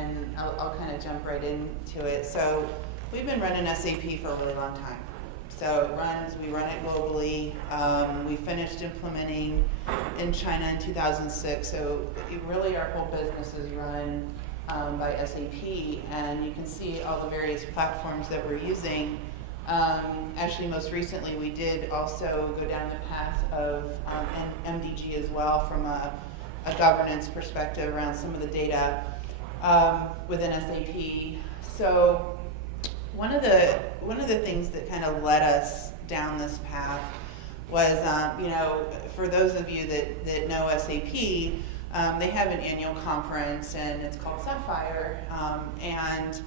and I'll kind of jump right into it. So we've been running SAP for a really long time. So we run it globally. We finished implementing in China in 2006. So really our whole business is run by SAP, and you can see all the various platforms that we're using. Actually, most recently, we did also go down the path of MDG as well from a governance perspective around some of the data within SAP. So one of the things that kind of led us down this path was, for those of you that know SAP, they have an annual conference, and it's called Sapphire, and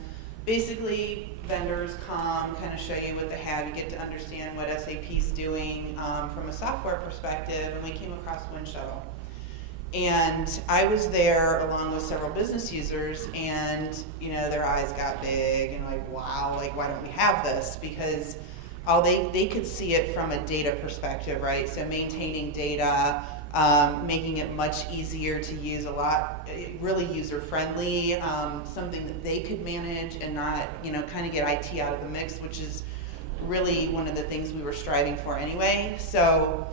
basically vendors come, kind of show you what they have, you get to understand what SAP's doing from a software perspective, and we came across Winshuttle. And I was there along with several business users, and their eyes got big and like, wow, like why don't we have this? Because they could see it from a data perspective, right? So maintaining data, making it much easier to use, really user-friendly, something that they could manage and not, kind of get IT out of the mix, which is really one of the things we were striving for anyway. So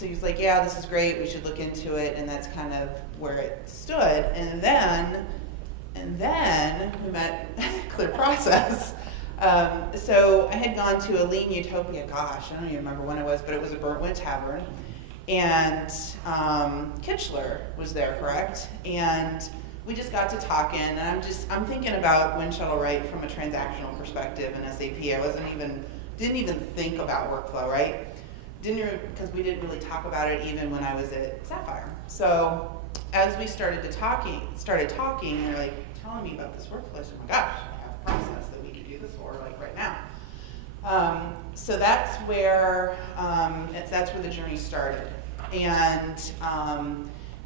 he was like, yeah, this is great, we should look into it, and that's kind of where it stood. And then we met Clear Process. So I had gone to a LEANutopia, gosh, I don't even remember when it was, but it was a Burntwood Tavern. And Kitchler was there, correct? And we just got to talking, and I'm thinking about Winshuttle, right, from a transactional perspective in SAP. I didn't even think about workflow, right? Because we didn't really talk about it even when I was at Sapphire. So as we started talking, and they're like telling me about this workflow. So, oh my gosh, I have a process that we could do this for, like right now. So that's where the journey started, and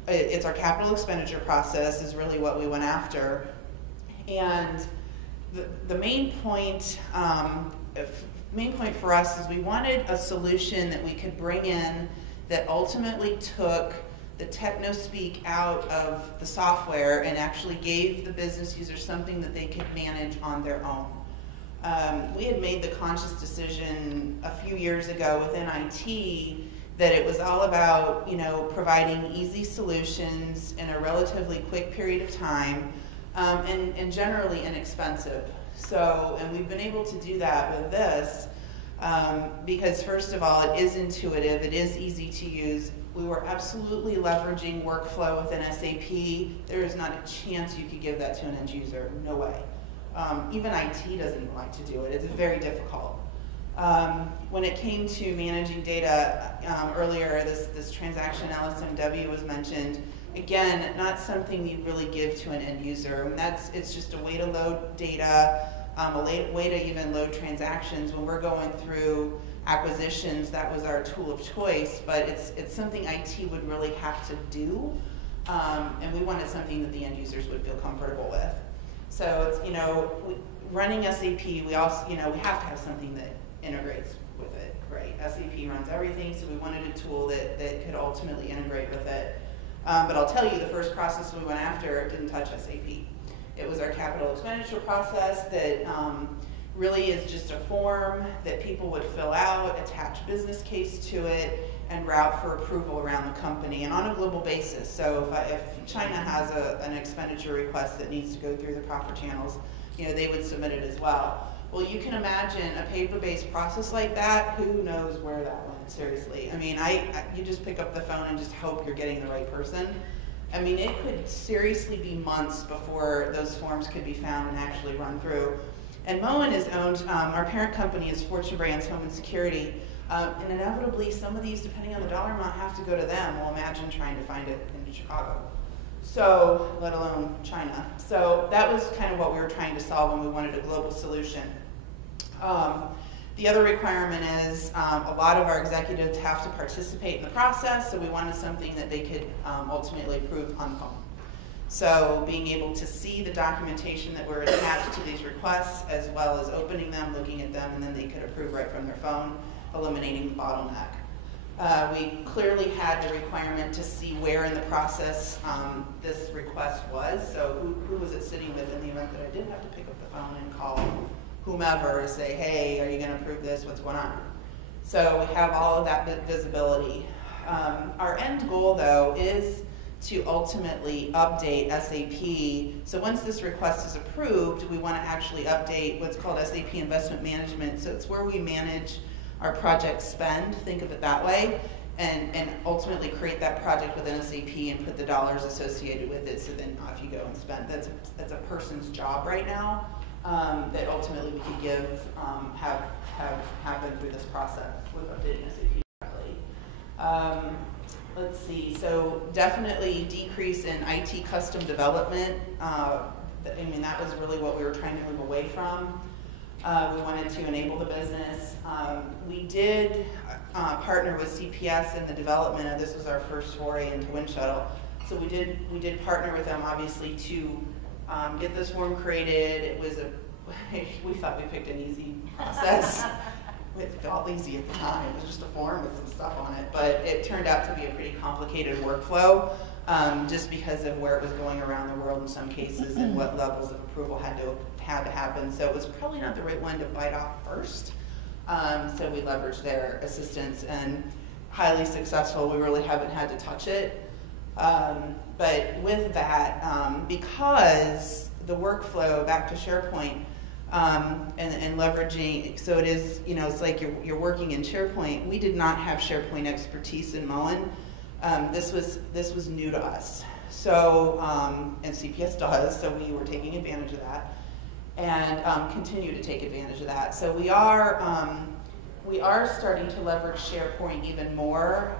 it's our capital expenditure process is really what we went after, and the main point for us is we wanted a solution that we could bring in that ultimately took the techno-speak out of the software and actually gave the business user something that they could manage on their own. We had made the conscious decision a few years ago within IT that it was all about, providing easy solutions in a relatively quick period of time, and generally inexpensive. So, and we've been able to do that with this because first of all, it is intuitive, it is easy to use. We were absolutely leveraging workflow within SAP. There is not a chance you could give that to an end user, no way. Even IT doesn't even like to do it. It's very difficult. When it came to managing data, earlier this transaction LSMW was mentioned. Again, not something you really give to an end user. And it's just a way to load data, a way to even load transactions. When we're going through acquisitions, that was our tool of choice, but it's something IT would really have to do, and we wanted something that the end users would feel comfortable with. So it's, running SAP, we also, we have to have something that integrates with it, right? SAP runs everything, so we wanted a tool that could ultimately integrate with it. But I'll tell you, the first process we went after didn't touch SAP. It was our capital expenditure process that really is just a form that people would fill out, attach business case to it, and route for approval around the company, and on a global basis. So if China has an expenditure request that needs to go through the proper channels, they would submit it as well. Well, you can imagine a paper-based process like that, who knows where that went, seriously. I mean, you just pick up the phone and just hope you're getting the right person. I mean, it could seriously be months before those forms could be found and actually run through. And Moen is owned, our parent company is Fortune Brands Home and Security, and inevitably some of these, depending on the dollar amount, have to go to them. Well, imagine trying to find it in Chicago. So, let alone China. So that was kind of what we were trying to solve when we wanted a global solution. The other requirement is a lot of our executives have to participate in the process, so we wanted something that they could ultimately approve on phone. So being able to see the documentation that were attached to these requests, as well as opening them, looking at them, and then they could approve right from their phone, eliminating the bottleneck. We clearly had the requirement to see where in the process this request was. So who was it sitting with in the event that I did have to pick up the phone and call whomever and say, hey, are you going to approve this? What's going on? So we have all of that visibility. Our end goal, though, is to ultimately update SAP. So once this request is approved, we want to actually update what's called SAP Investment Management. So it's where we manage our project spend, think of it that way, and ultimately create that project within SAP and put the dollars associated with it, so then off you go and spend. That's a person's job right now that ultimately we could give, have happen through this process with updating SAP correctly. Let's see, so definitely decrease in IT custom development. I mean, that was really what we were trying to move away from. We wanted to enable the business. We did partner with CPS in the development of this. Was our first foray into Winshuttle. So we did partner with them, obviously, to get this form created. It was we thought we picked an easy process. It felt easy at the time. It was just a form with some stuff on it, but it turned out to be a pretty complicated workflow, just because of where it was going around the world in some cases and what levels of approval had to happen. So it was probably not the right one to bite off first. So we leveraged their assistance and highly successful. We really haven't had to touch it. But with that, because the workflow, back to SharePoint, and leveraging, so it is, it's like you're working in SharePoint. We did not have SharePoint expertise in Moen. This was new to us. So, and CPS does, so we were taking advantage of that and continue to take advantage of that. So we are starting to leverage SharePoint even more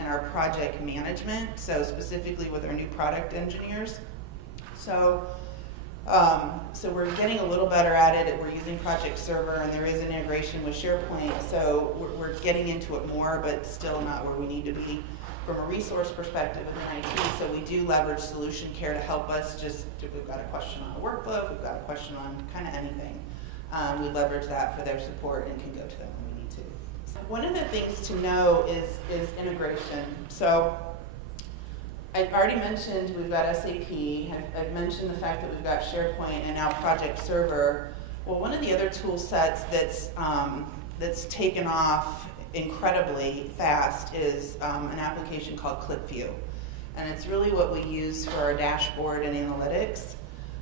in our project management, so specifically with our new product engineers. So we're getting a little better at it. We're using Project Server, and there is an integration with SharePoint, so we're getting into it more, but still not where we need to be from a resource perspective within IT. So we do leverage Solution Care to help us just if we've got a question on a workflow, if we've got a question on kind of anything. We leverage that for their support and can go to them when we need to. So one of the things to know is integration. So I've already mentioned we've got SAP. I've mentioned the fact that we've got SharePoint and now Project Server. Well, one of the other tool sets that's taken off incredibly fast is an application called ClickView. And it's really what we use for our dashboard and analytics.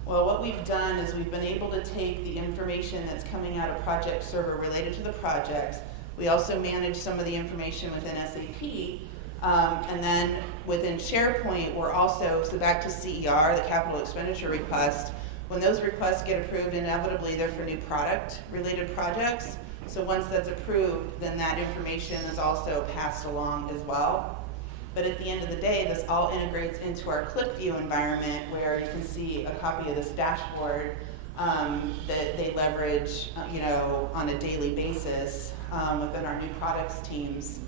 Well, what we've done is we've been able to take the information that's coming out of Project Server related to the projects. We also manage some of the information within SAP. And then within SharePoint, we're also, so back to CER, the capital expenditure request, when those requests get approved, inevitably they're for new product-related projects. So once that's approved, then that information is also passed along as well. But at the end of the day, this all integrates into our ClickView environment where you can see a copy of this dashboard that they leverage on a daily basis within our new products teams.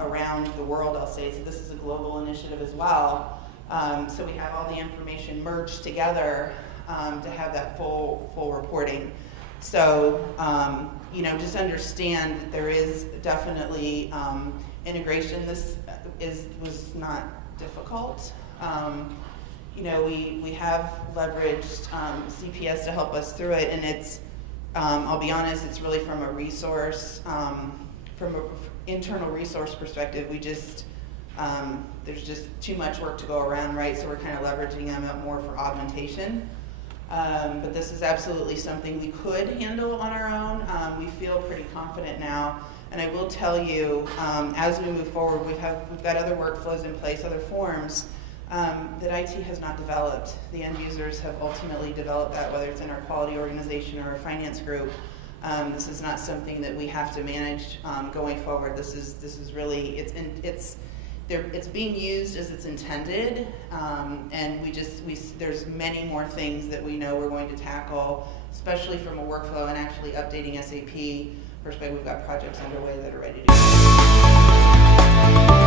Around the world, I'll say. So this is a global initiative as well. So we have all the information merged together to have that full reporting. So just understand that there is definitely integration. This was not difficult. We have leveraged CPS to help us through it, and it's I'll be honest, it's really from a resource from an internal resource perspective, we just, there's just too much work to go around, right? So we're kind of leveraging them up more for augmentation. But this is absolutely something we could handle on our own. We feel pretty confident now. And I will tell you, as we move forward, we've got other workflows in place, other forms that IT has not developed. The end users have ultimately developed that, whether it's in our quality organization or our finance group. This is not something that we have to manage going forward. This is really, it's being used as it's intended, and there's many more things that we know we're going to tackle, especially from a workflow and actually updating SAP perspective. We've got projects underway that are ready to go.